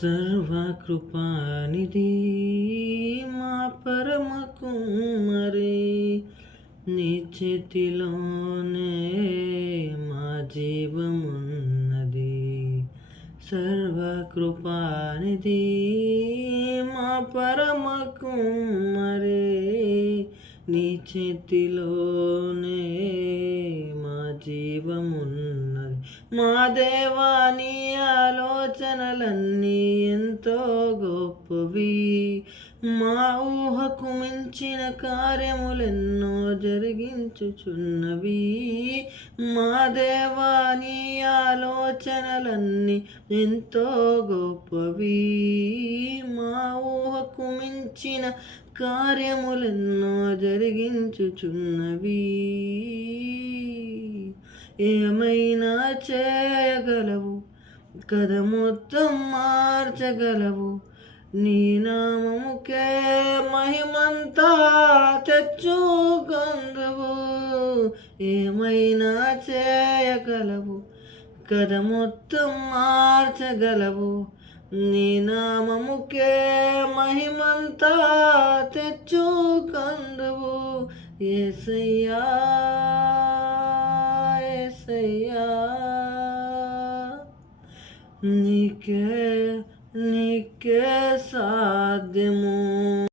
సర్వకృపానిధి మా పరమ కుమ్మరి, నీ చేతిలోనే మా జీవమున్నది. సర్వకృపానిధి మా పరమ కుమ్మరి, నీ చేతిలోనే మా జీవమున్నది. మా దేవా, నీ ఆలోచనలన్నీ ఎంతో గొప్పవి, మా ఊహకు మించిన కార్యములెన్నో జరిగించుచున్నవి. మా దేవా, నీ ఆలోచనలన్నీ ఎంతో గొప్పవి, మా ఊహకు మించిన కార్యములెన్నో జరిగించుచున్నవి. ఏమైనా చేయగలవు, కథ మొత్తం మార్చగలవు, నీ నామముకే మహిమంతా తెచ్చుకొందువు. ఏమైనా చేయగలవు, కథ మొత్తం మార్చగలవు, నీ నామముకే మహిమంతా తెచ్చుకొందువు. యేసయ్యా, యేసయ్యా, నీకే సాధ్యము.